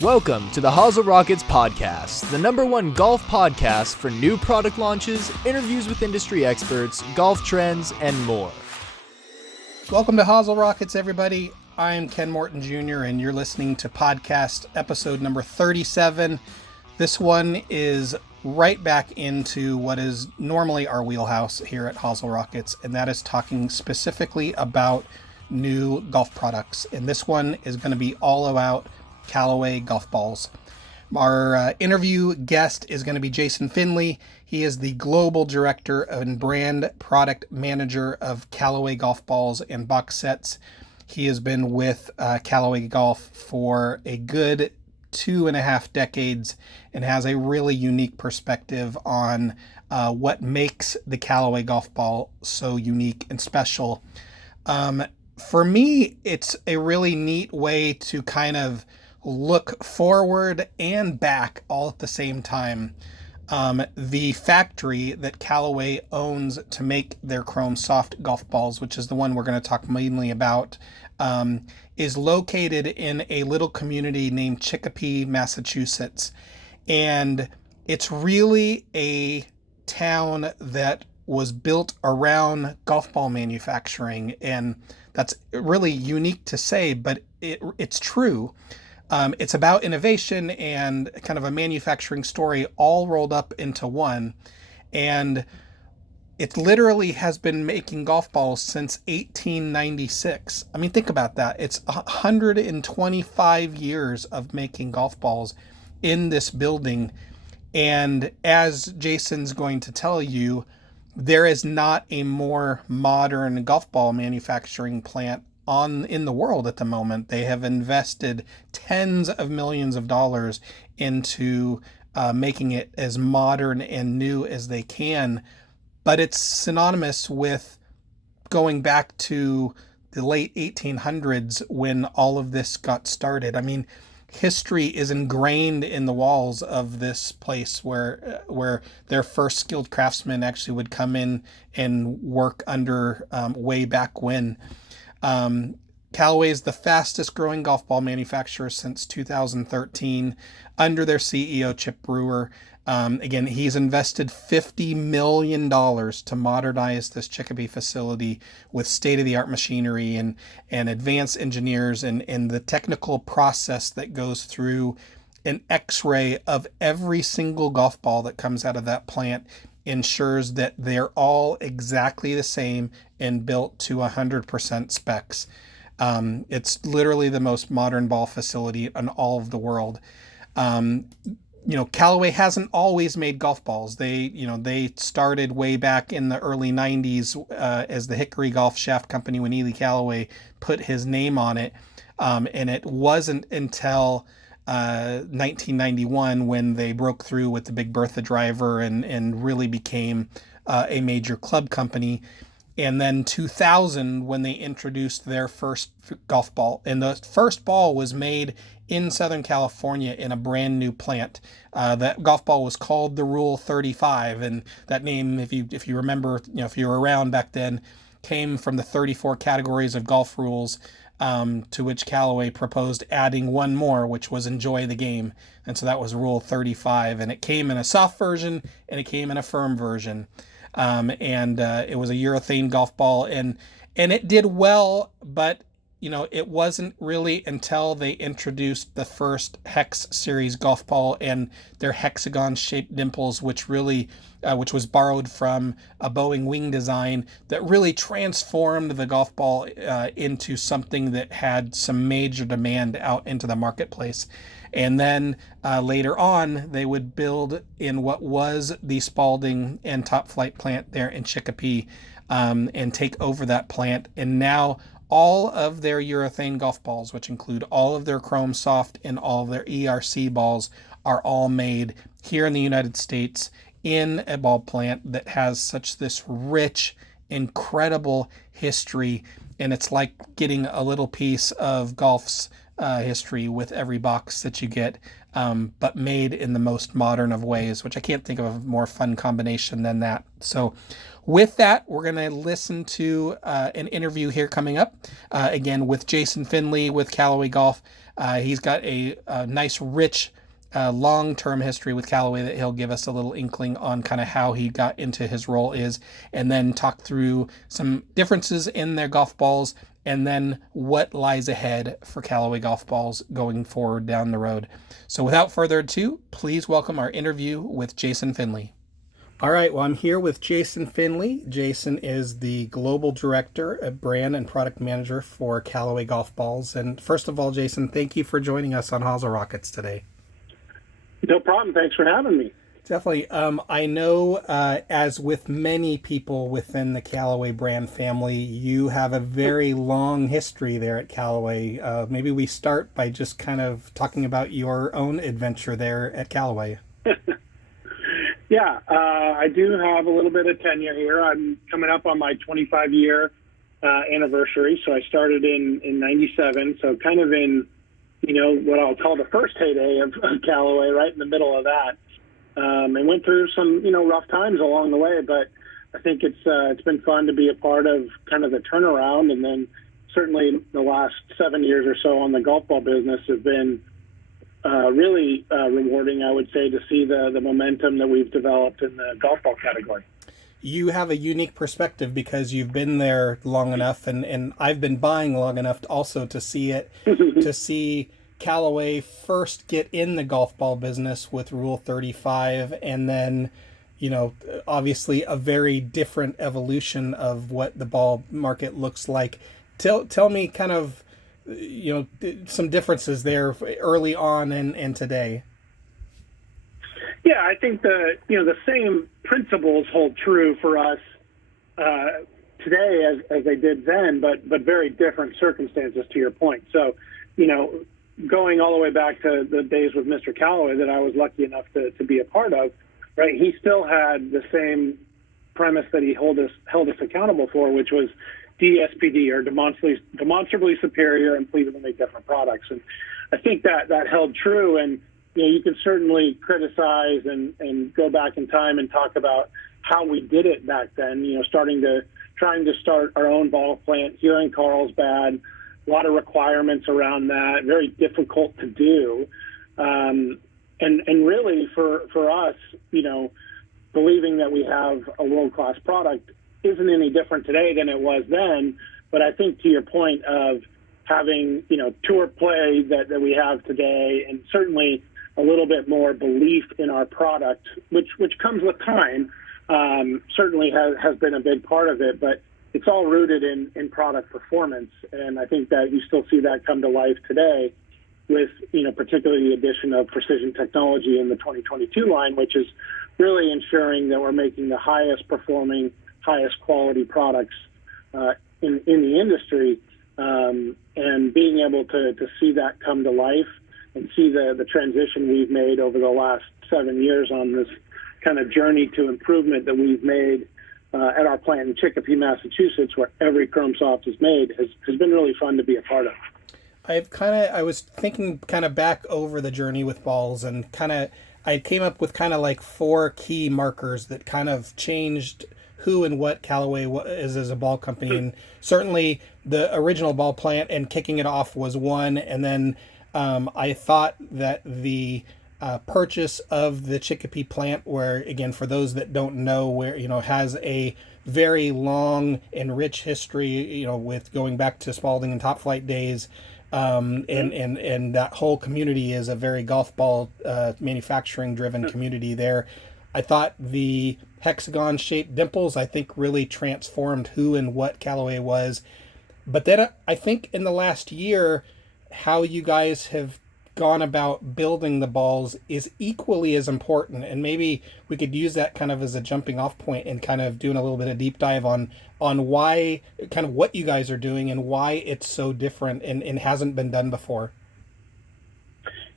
Welcome to the Hosel Rockets podcast, the number one golf podcast for new product launches, interviews with industry experts, golf trends, and more. Welcome to Hosel Rockets, everybody. I'm Ken Morton Jr., and you're listening to podcast episode number 37. This one is right back into what is normally our wheelhouse here at Hosel Rockets, and that is talking specifically about new golf products. And this one is going to be all about Callaway golf balls. Our interview guest is going to be Jason Finley. He is the global director and brand product manager of Callaway golf balls and box sets. He has been with Callaway Golf for a good 2.5 decades and has a really unique perspective on what makes the Callaway golf ball so unique and special. For me, it's a really neat way to kind of look forward and back all at the same time. The factory that Callaway owns to make their Chromesoft golf balls, which is the one we're going to talk mainly about, is located in a little community named Chicopee, Massachusetts. And it's really a town that was built around golf ball manufacturing. And that's really unique to say, but it's true. It's about innovation and kind of a manufacturing story all rolled up into one. And it literally has been making golf balls since 1896. I mean, think about that. It's 125 years of making golf balls in this building. And as Jason's going to tell you, there is not a more modern golf ball manufacturing plant in the world at the moment. They have invested tens of millions of dollars into making it as modern and new as they can. But it's synonymous with going back to the late 1800s when all of this got started. I mean, history is ingrained in the walls of this place where their first skilled craftsmen actually would come in and work under way back when. Callaway is the fastest growing golf ball manufacturer since 2013 under their CEO, Chip Brewer. Again, he's invested $50 million to modernize this Chicopee facility with state-of-the-art machinery and advanced engineers and the technical process that goes through an Xray of every single golf ball that comes out of that plant ensures that they're all exactly the same and built to 100% specs. It's literally the most modern ball facility in all of the world. Callaway hasn't always made golf balls. They started way back in the early 90s as the Hickory Golf Shaft Company when Ely Callaway put his name on it. And it wasn't until 1991 when they broke through with the Big Bertha driver and really became a major club company. And then 2000 when they introduced their first golf ball. And the first ball was made in Southern California in a brand new plant. That golf ball was called the Rule 35. And that name, if you remember, if you were around back then, came from the 34 categories of golf rules, to which Callaway proposed adding one more, which was enjoy the game. And so that was Rule 35. And it came in a soft version and it came in a firm version. It was a urethane golf ball and it did well, but it wasn't really until they introduced the first Hex series golf ball and their hexagon shaped dimples, which was borrowed from a Boeing wing design, that really transformed the golf ball into something that had some major demand out into the marketplace. And then later on, they would build in what was the Spalding and Top Flight plant there in Chicopee and take over that plant. And now all of their urethane golf balls, which include all of their Chromesoft and all of their ERC balls, are all made here in the United States in a ball plant that has this rich, incredible history. And it's like getting a little piece of golf's history with every box that you get, but made in the most modern of ways, which I can't think of a more fun combination than that. So with that, we're going to listen to an interview here coming up, again, with Jason Finley with Callaway Golf. He's got a nice, rich, long-term history with Callaway that he'll give us a little inkling on kind of how he got into his role is, and then talk through some differences in their golf balls, and then what lies ahead for Callaway golf balls going forward down the road. So without further ado, please welcome our interview with Jason Finley. All right, well, I'm here with Jason Finley. Jason is the Global Director, a Brand and Product Manager for Callaway Golf Balls. And first of all, Jason, thank you for joining us on Hosel Rockets today. No problem. Thanks for having me. Definitely. I know, as with many people within the Callaway brand family, you have a very long history there at Callaway. Maybe we start by just kind of talking about your own adventure there at Callaway. Yeah, I do have a little bit of tenure here. I'm coming up on my 25-year anniversary. So I started in 97, so kind of in, what I'll call the first heyday of Callaway, right in the middle of that. And went through some, rough times along the way, but I think it's been fun to be a part of kind of the turnaround. And then certainly the last 7 years or so on the golf ball business have been really rewarding, I would say, to see the momentum that we've developed in the golf ball category. You have a unique perspective because you've been there long enough, and I've been buying long enough also to see it, to see Callaway first get in the golf ball business with Rule 35, and then, obviously a very different evolution of what the ball market looks like. Tell me kind of, some differences there early on and today. Yeah, I think the same principles hold true for us today as they did then, but very different circumstances, to your point. So, going all the way back to the days with Mr. Callaway that I was lucky enough to be a part of, right? He still had the same premise that he held us accountable for, which was DSPD, or demonstrably superior and pleasingly different products. And I think that held true. And you can certainly criticize and go back in time and talk about how we did it back then. Trying to start our own ball plant here in Carlsbad. A lot of requirements around that, very difficult to do. And really for us, believing that we have a world-class product isn't any different today than it was then. But I think to your point of having, tour play that we have today, and certainly a little bit more belief in our product, which comes with time, certainly has been a big part of it. But it's all rooted in product performance. And I think that you still see that come to life today with, particularly the addition of precision technology in the 2022 line, which is really ensuring that we're making the highest performing, highest quality products in the industry, and being able to see that come to life and see the transition we've made over the last 7 years on this kind of journey to improvement that we've made at our plant in Chicopee, Massachusetts, where every Chromesoft is made, has been really fun to be a part of. I was thinking kind of back over the journey with balls, and I came up with kind of like 4 key markers that kind of changed who and what Callaway is as a ball company. And certainly the original ball plant and kicking it off was one. And then I thought that the purchase of the Chicopee plant, where, again, for those that don't know, where, has a very long and rich history, with going back to Spalding and Top Flight days. And that whole community is a very golf ball manufacturing driven community there. I thought the hexagon shaped dimples, I think, really transformed who and what Callaway was. But then I think in the last year, how you guys have gone about building the balls is equally as important. And maybe we could use that kind of as a jumping off point and kind of doing a little bit of deep dive on why, kind of what you guys are doing and why it's so different and hasn't been done before.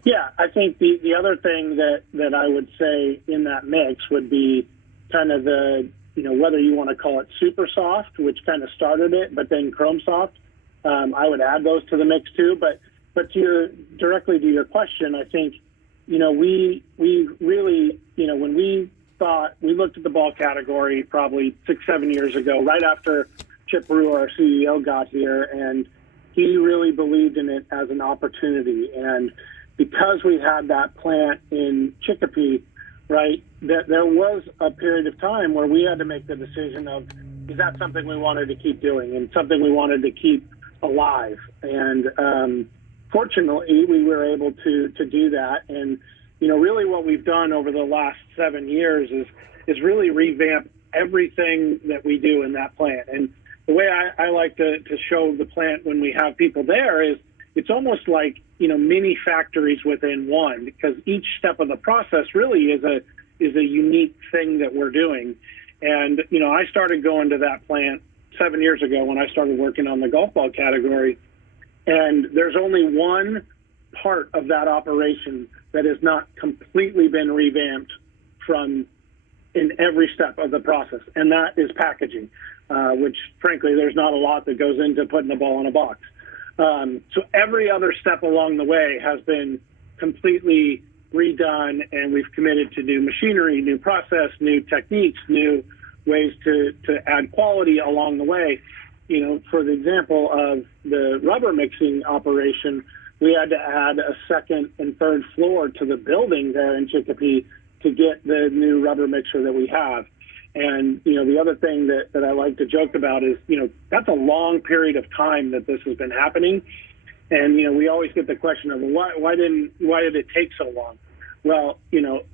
Yeah, I think the other thing that I would say in that mix would be kind of the, whether you want to call it Supersoft, which kind of started it, but then Chromesoft, I would add those to the mix too. But directly to your question, I think, we really, when we looked at the ball category probably 6-7 years ago, right after Chip Brewer, our CEO, got here, and he really believed in it as an opportunity. And because we had that plant in Chicopee, right, there was a period of time where we had to make the decision of, is that something we wanted to keep doing and something we wanted to keep alive? And fortunately, we were able to do that. And, really what we've done over the last 7 years is really revamp everything that we do in that plant. And the way I like to show the plant when we have people there is it's almost like, mini factories within one, because each step of the process really is a unique thing that we're doing. And, I started going to that plant 7 years ago when I started working on the golf ball category. And there's only one part of that operation that has not completely been revamped from in every step of the process, and that is packaging, which, frankly, there's not a lot that goes into putting the ball in a box. So every other step along the way has been completely redone, and we've committed to new machinery, new process, new techniques, new ways to add quality along the way. For the example of the rubber mixing operation, we had to add a second and third floor to the building there in Chicopee to get the new rubber mixer that we have. And, the other thing that I like to joke about is, that's a long period of time that this has been happening. And, we always get the question of, why did it take so long? Well,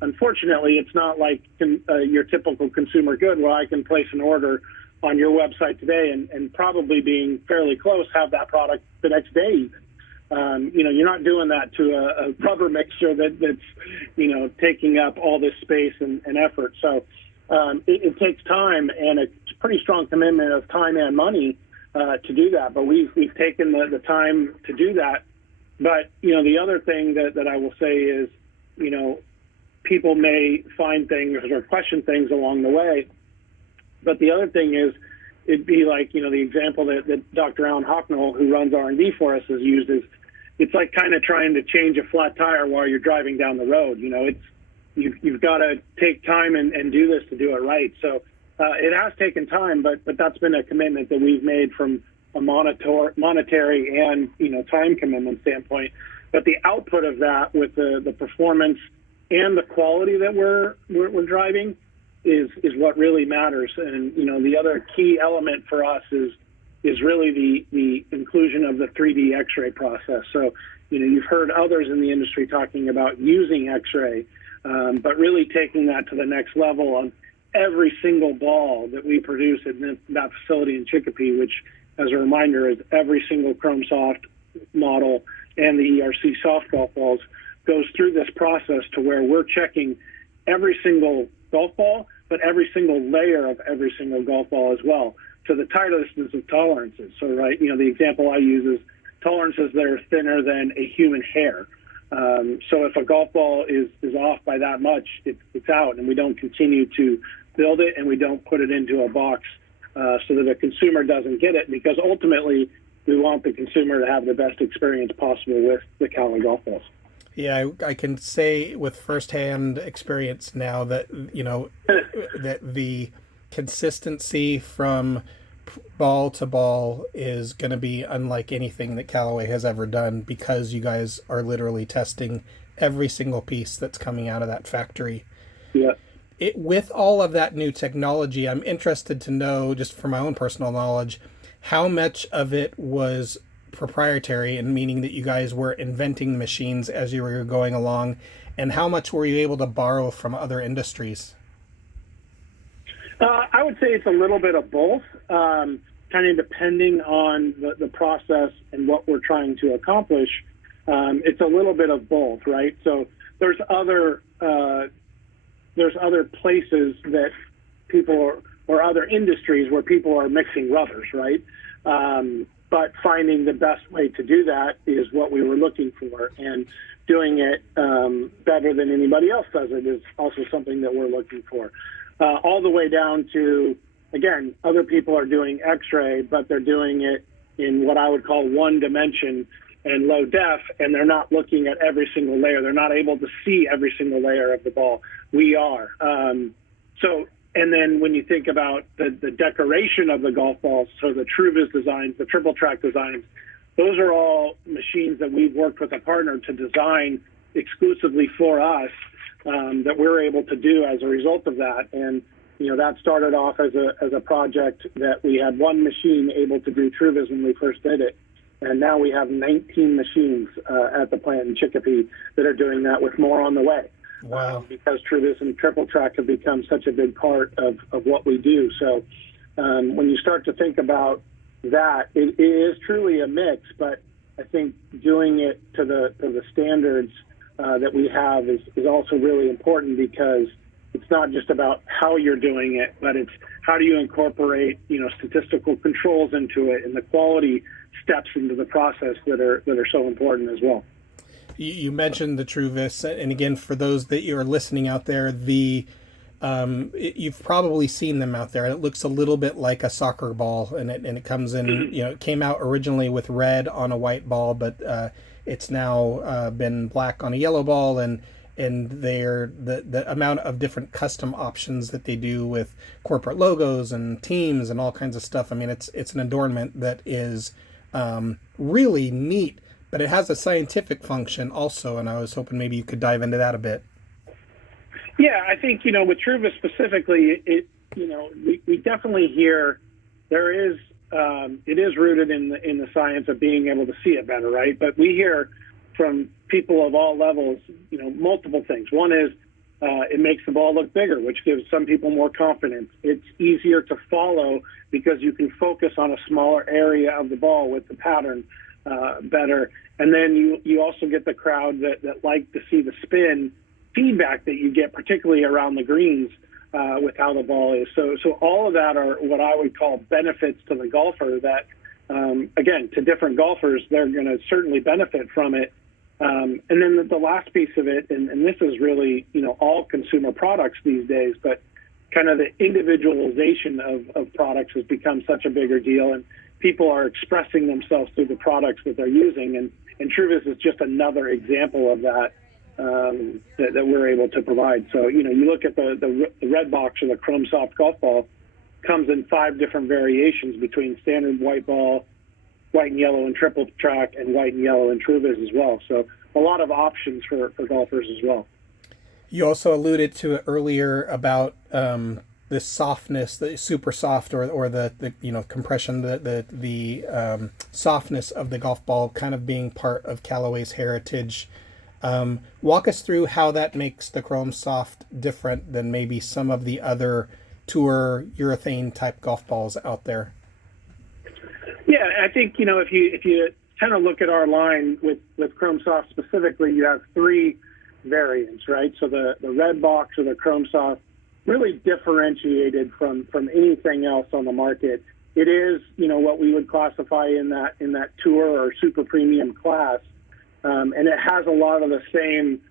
unfortunately, it's not like your typical consumer good where I can place an order on your website today and probably being fairly close, have that product the next day even. You're not doing that to a rubber mixer that's, taking up all this space and effort. So it takes time, and a pretty strong commitment of time and money to do that. But we've taken the time to do that. But, the other thing that I will say is, people may find things or question things along the way. But the other thing is, it'd be like, the example that Dr. Alan Hocknell, who runs R&D for us, has used is, it's like kind of trying to change a flat tire while you're driving down the road. You've got to take time and do this to do it right. So it has taken time, but that's been a commitment that we've made from a monetary and, time commitment standpoint. But the output of that with the performance and the quality that we're driving is what really matters. And, the other key element for us is really the inclusion of the 3D Xray process. So, you've heard others in the industry talking about using Xray, but really taking that to the next level on every single ball that we produce in that facility in Chicopee, which, as a reminder, is every single Chromesoft model and the ERC soft golf balls, goes through this process to where we're checking every single golf ball, but every single layer of every single golf ball as well, to the tightest of tolerances. So, right, the example I use is tolerances that are thinner than a human hair. So if a golf ball is off by that much, it's out, and we don't continue to build it, and we don't put it into a box so that a consumer doesn't get it, because ultimately we want the consumer to have the best experience possible with the Callaway golf balls. Yeah, I can say with firsthand experience now that, that the consistency from ball to ball is going to be unlike anything that Callaway has ever done, because you guys are literally testing every single piece that's coming out of that factory. Yeah. With all of that new technology, I'm interested to know, just for my own personal knowledge, how much of it was proprietary, and meaning that you guys were inventing the machines as you were going along, and how much were you able to borrow from other industries? I would say it's a little bit of both, kind of depending on the process and what we're trying to accomplish. It's a little bit of both, right? So there's other places that people or other industries where people are mixing rubbers, right? But finding the best way to do that is what we were looking for, and doing it better than anybody else does it is also something that we're looking for. All the way down to, again, other people are doing Xray, but they're doing it in what I would call one dimension, and low def, and they're not looking at every single layer. They're not able to see every single layer of the ball. We are. And then when you think about the decoration of the golf balls, so the Truvis designs, the triple track designs, those are all machines that we've worked with a partner to design exclusively for us, that we're able to do as a result of that. And, that started off as a project that we had one machine able to do Truvis when we first did it. And now we have 19 machines at the plant in Chicopee that are doing that, with more on the way. Wow. Because Truvis and triple track have become such a big part of what we do. So when you start to think about that, it is truly a mix, but I think doing it to the standards that we have is also really important, because it's not just about how you're doing it, but it's how do you incorporate, statistical controls into it, and the quality steps into the process that are so important as well. You mentioned the Truvis, and again, for those that you are listening out there, you've probably seen them out there. It looks a little bit like a soccer ball, and it comes in. It came out originally with red on a white ball, but it's now been black on a yellow ball, and they're the amount of different custom options that they do with corporate logos and teams and all kinds of stuff. I mean, it's an adornment that is really neat. But it has a scientific function also, and I was hoping maybe you could dive into that a bit. Yeah, I think, with Truvis specifically, we definitely hear there is, it is rooted in the science of being able to see it better, right? But we hear from people of all levels, multiple things. One is it makes the ball look bigger, which gives some people more confidence. It's easier to follow because you can focus on a smaller area of the ball with the pattern better. And then you also get the crowd that like to see the spin feedback that you get, particularly around the greens with how the ball is. So all of that are what I would call benefits to the golfer that, again, to different golfers, they're going to certainly benefit from it. And then the last piece of it, and this is really, all consumer products these days, but kind of the individualization of products has become such a bigger deal, and people are expressing themselves through the products that they're using. And Truvis is just another example of that, that we're able to provide. So, you look at the red box or the Chromesoft golf ball, comes in 5 different variations between standard white ball, white and yellow and triple track, and white and yellow and Truvis as well. So a lot of options for golfers as well. You also alluded to it earlier about the softness, the Supersoft, or the compression, the softness of the golf ball kind of being part of Callaway's heritage. Walk us through how that makes the Chromesoft different than maybe some of the other tour urethane type golf balls out there. Yeah, I think if you kind of look at our line with Chromesoft specifically, you have 3 variants, right? So the red box or the Chromesoft, really differentiated from anything else on the market. It is, what we would classify in that tour or super premium class, and it has a lot of the same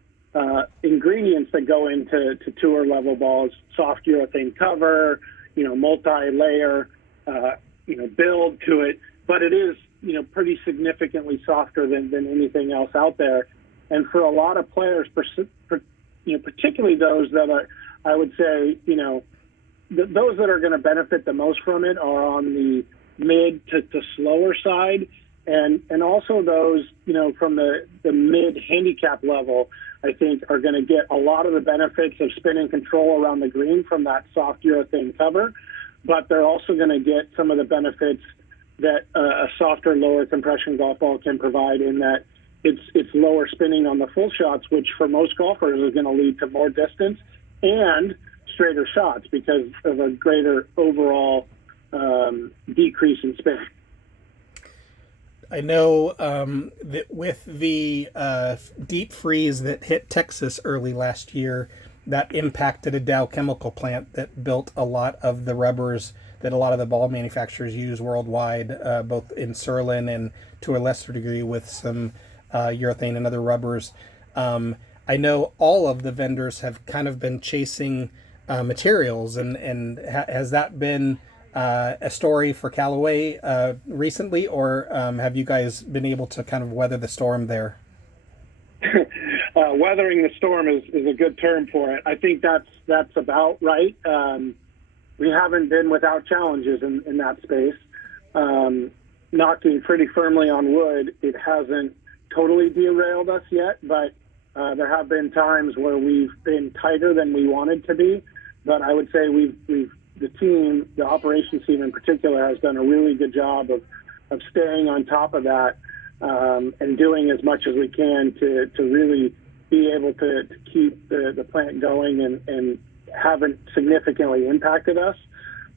ingredients that go into tour level balls: soft urethane cover, multi-layer, build to it. But it is, pretty significantly softer than anything else out there. And for a lot of players, particularly those that are, I would say, those that are going to benefit the most from it are on the mid to slower side, and also those, from the mid handicap level, I think are going to get a lot of the benefits of spin and control around the green from that soft urethane cover, but they're also going to get some of the benefits that a softer, lower compression golf ball can provide, in that it's lower spinning on the full shots, which for most golfers is going to lead to more distance and straighter shots because of a greater overall decrease in spin. I know that with the deep freeze that hit Texas early last year, that impacted a Dow chemical plant that built a lot of the rubbers that a lot of the ball manufacturers use worldwide, both in Surlyn and to a lesser degree with some urethane and other rubbers. I know all of the vendors have kind of been chasing materials, and has that been a story for Callaway recently, or have you guys been able to kind of weather the storm there? Weathering the storm is a good term for it. I think that's about right. We haven't been without challenges in that space. Knocking pretty firmly on wood, it hasn't totally derailed us yet, but there have been times where we've been tighter than we wanted to be. But I would say the team, the operations team in particular, has done a really good job of staying on top of that and doing as much as we can to really be able to keep the plant going and haven't significantly impacted us.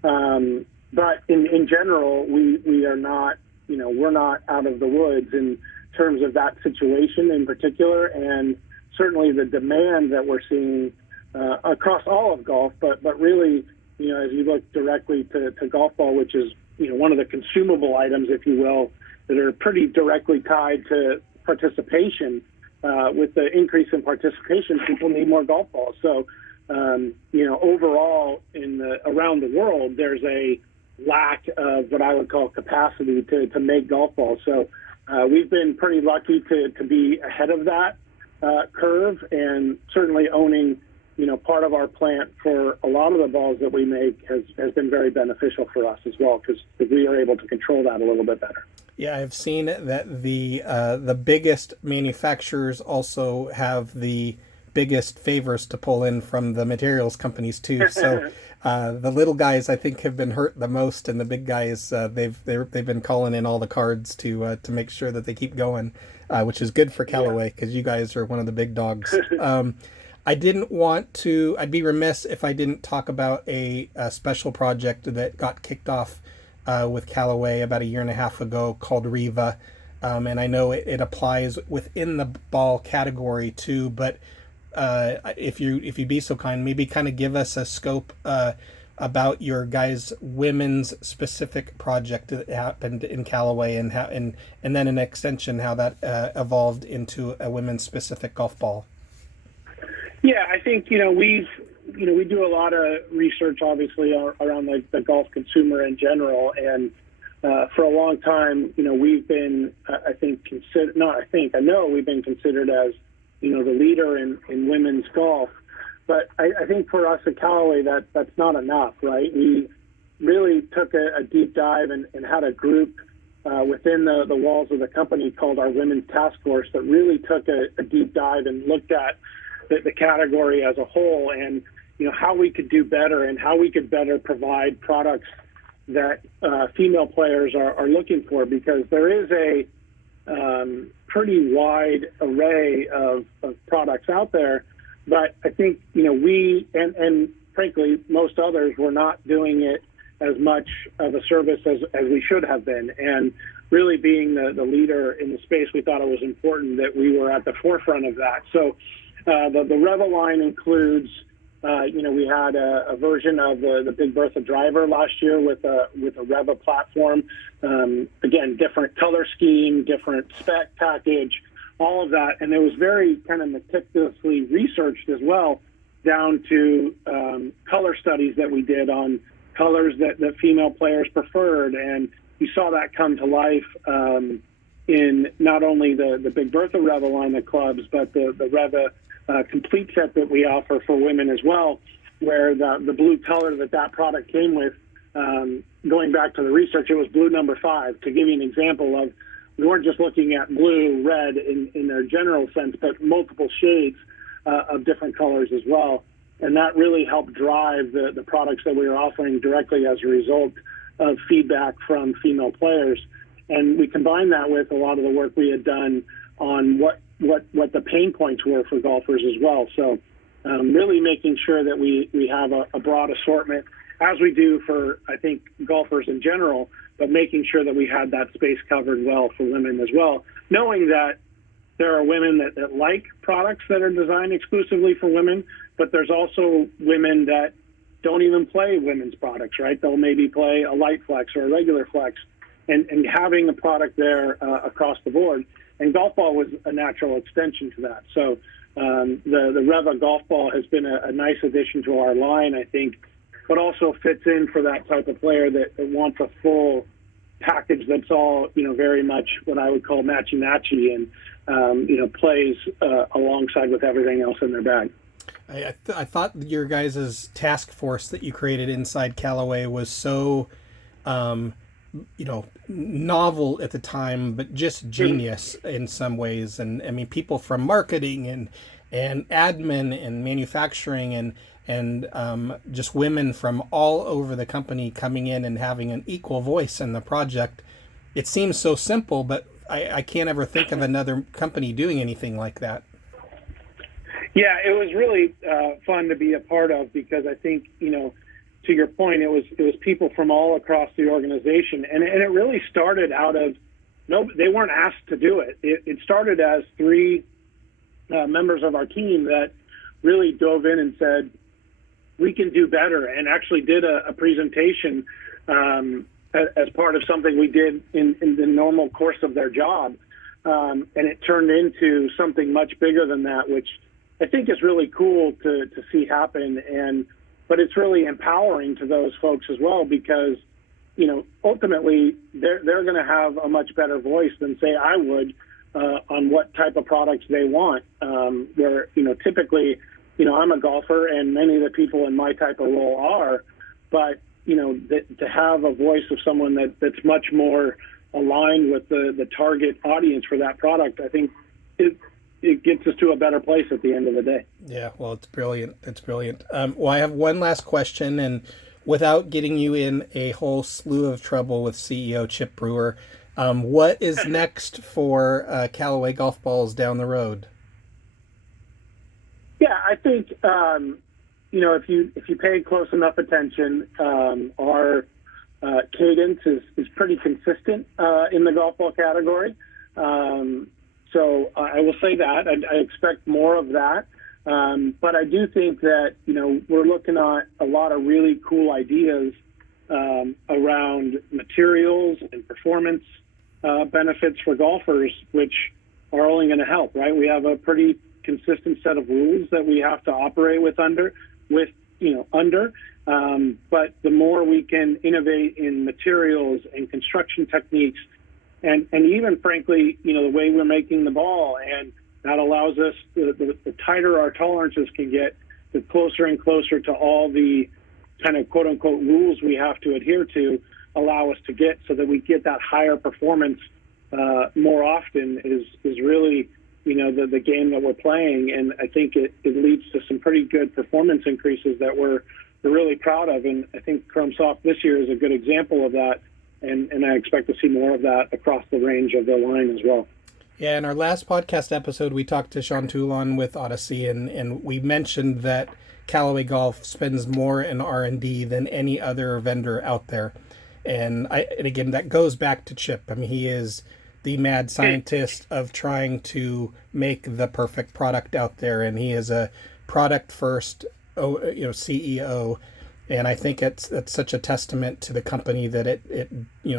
But in general, we are not, we're not out of the woods in terms of that situation in particular, and certainly the demand that we're seeing across all of golf, but really, as you look directly to golf ball, which is, one of the consumable items, if you will, that are pretty directly tied to participation. With the increase in participation, people need more golf balls. So, overall around the world, there's a lack of what I would call capacity to make golf balls. So we've been pretty lucky to be ahead of that curve, and certainly owning, part of our plant for a lot of the balls that we make has been very beneficial for us as well, because we are able to control that a little bit better. Yeah, I've seen that the biggest manufacturers also have the biggest favors to pull in from the materials companies too. So the little guys, I think, have been hurt the most, and the big guys, they've been calling in all the cards to make sure that they keep going, which is good for Callaway, because you guys are one of the big dogs. I'd be remiss if I didn't talk about a special project that got kicked off with Callaway about a year and a half ago called Riva. And I know it applies within the ball category too, but if you'd be so kind, maybe kind of give us a scope about your guys' women's specific project that happened in Callaway, and then an extension how that evolved into a women's specific golf ball. Yeah, I think, we do a lot of research, obviously, around the golf consumer in general. And for a long time, we've been, I know we've been considered as, the leader in women's golf. But I think for us at Callaway, that's not enough, right? We really took a deep dive and had a group within the walls of the company called our Women's Task Force that really took a deep dive and looked at the category as a whole, and how we could do better and how we could better provide products that female players are looking for, because there is a pretty wide array of products out there. But I think we and frankly most others were not doing it as much of a service as we should have been. And really being the leader in the space, we thought it was important that we were at the forefront of that. So the Reva line includes, we had a version of the Big Bertha driver last year with a Reva platform. Again, different color scheme, different spec package, all of that. And it was very kind of meticulously researched as well, down to color studies that we did on colors that female players preferred. And you saw that come to life in not only the Big Bertha Reva line of clubs, but the Reva complete set that we offer for women as well, where the blue color that product came with, going back to the research, it was blue number 5. To give you an example of, we weren't just looking at blue, red in their general sense, but multiple shades of different colors as well. And that really helped drive the products that we were offering directly as a result of feedback from female players. And we combined that with a lot of the work we had done on what the pain points were for golfers as well. So really making sure that we have a broad assortment, as we do for, I think, golfers in general, but making sure that we had that space covered well for women as well, knowing that there are women that like products that are designed exclusively for women, but there's also women that don't even play women's products, right? They'll maybe play a light flex or a regular flex, and having a product there across the board. And golf ball was a natural extension to that. So the Reva golf ball has been a nice addition to our line. I think but also fits in for that type of player that wants a full package that's all, very much what I would call matchy-matchy and, plays alongside with everything else in their bag. I thought your guys' task force that you created inside Callaway was so, novel at the time, but just genius in some ways. And I mean, people from marketing and admin and manufacturing and just women from all over the company coming in and having an equal voice in the project. It seems so simple, but I can't ever think of another company doing anything like that. Yeah, it was really fun to be a part of, because I think, to your point, it was people from all across the organization, and it really started out of they weren't asked to do it. It started as three members of our team that really dove in and said, we can do better, and actually did a presentation as part of something we did in the normal course of their job, and it turned into something much bigger than that, which I think is really cool to see happen. But it's really empowering to those folks as well, because, ultimately they're going to have a much better voice than, say, I would on what type of products they want. Where, typically, I'm a golfer and many of the people in my type of role are, but, to have a voice of someone that's much more aligned with the target audience for that product, I think it gets us to a better place at the end of the day. Yeah, well, it's brilliant. It's brilliant. Well, I have one last question, and without getting you in a whole slew of trouble with CEO Chip Brewer, what is next for Callaway golf balls down the road? Yeah, I think if you pay close enough attention, our cadence is pretty consistent in the golf ball category. So I will say that I expect more of that. But I do think that, we're looking at a lot of really cool ideas around materials and performance benefits for golfers, which are only going to help, right? We have a pretty consistent set of rules that we have to operate under. But the more we can innovate in materials and construction techniques, and even, frankly, the way we're making the ball, and that allows us, the tighter our tolerances can get, the closer and closer to all the kind of quote-unquote rules we have to adhere to, allow us to get, so that we get that higher performance more often is really, the game that we're playing. And I think it leads to some pretty good performance increases that we're really proud of. And I think Chromesoft this year is a good example of that. And I expect to see more of that across the range of the line as well. Yeah, in our last podcast episode, we talked to Sean Toulon with Odyssey, and we mentioned that Callaway Golf spends more in R&D than any other vendor out there. And again, that goes back to Chip. I mean, he is the mad scientist of trying to make the perfect product out there, and he is a product first, CEO. And I think it's such a testament to the company that it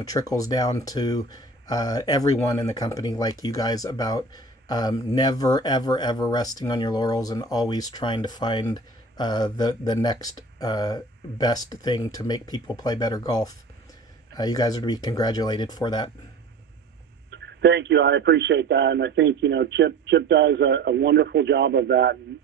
trickles down to everyone in the company, like you guys, about never, ever, ever resting on your laurels and always trying to find the next best thing to make people play better golf. You guys are to be congratulated for that. Thank you. I appreciate that. And I think, Chip does a wonderful job of that. And,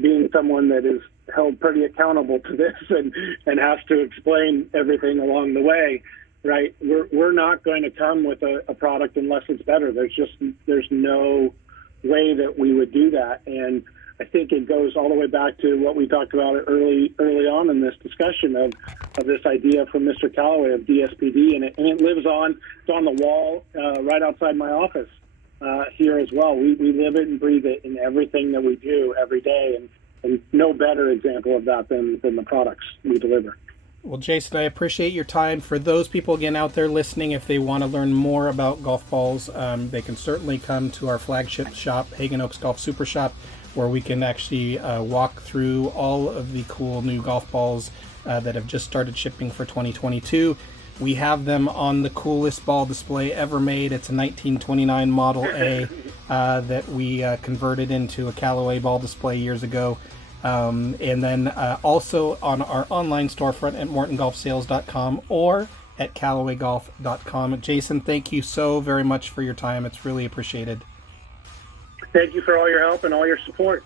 being someone that is held pretty accountable to this and has to explain everything along the way, right? We're not going to come with a product unless it's better. There's no way that we would do that. And I think it goes all the way back to what we talked about early on in this discussion of this idea from Mr. Callaway of DSPD, and it lives on. It's on the wall right outside my office here as well. We live it and breathe it in everything that we do every day, and no better example of that than the products we deliver. Well, Jason, I appreciate your time. For those people, again, out there listening, if they want to learn more about golf balls, they can certainly come to our flagship shop, Hagen Oaks Golf Super Shop, where we can actually walk through all of the cool new golf balls that have just started shipping for 2022. We have them on the coolest ball display ever made. It's a 1929 Model A that we converted into a Callaway ball display years ago. And then also on our online storefront at mortongolfsales.com or at callawaygolf.com. Jason, thank you so very much for your time. It's really appreciated. Thank you for all your help and all your support.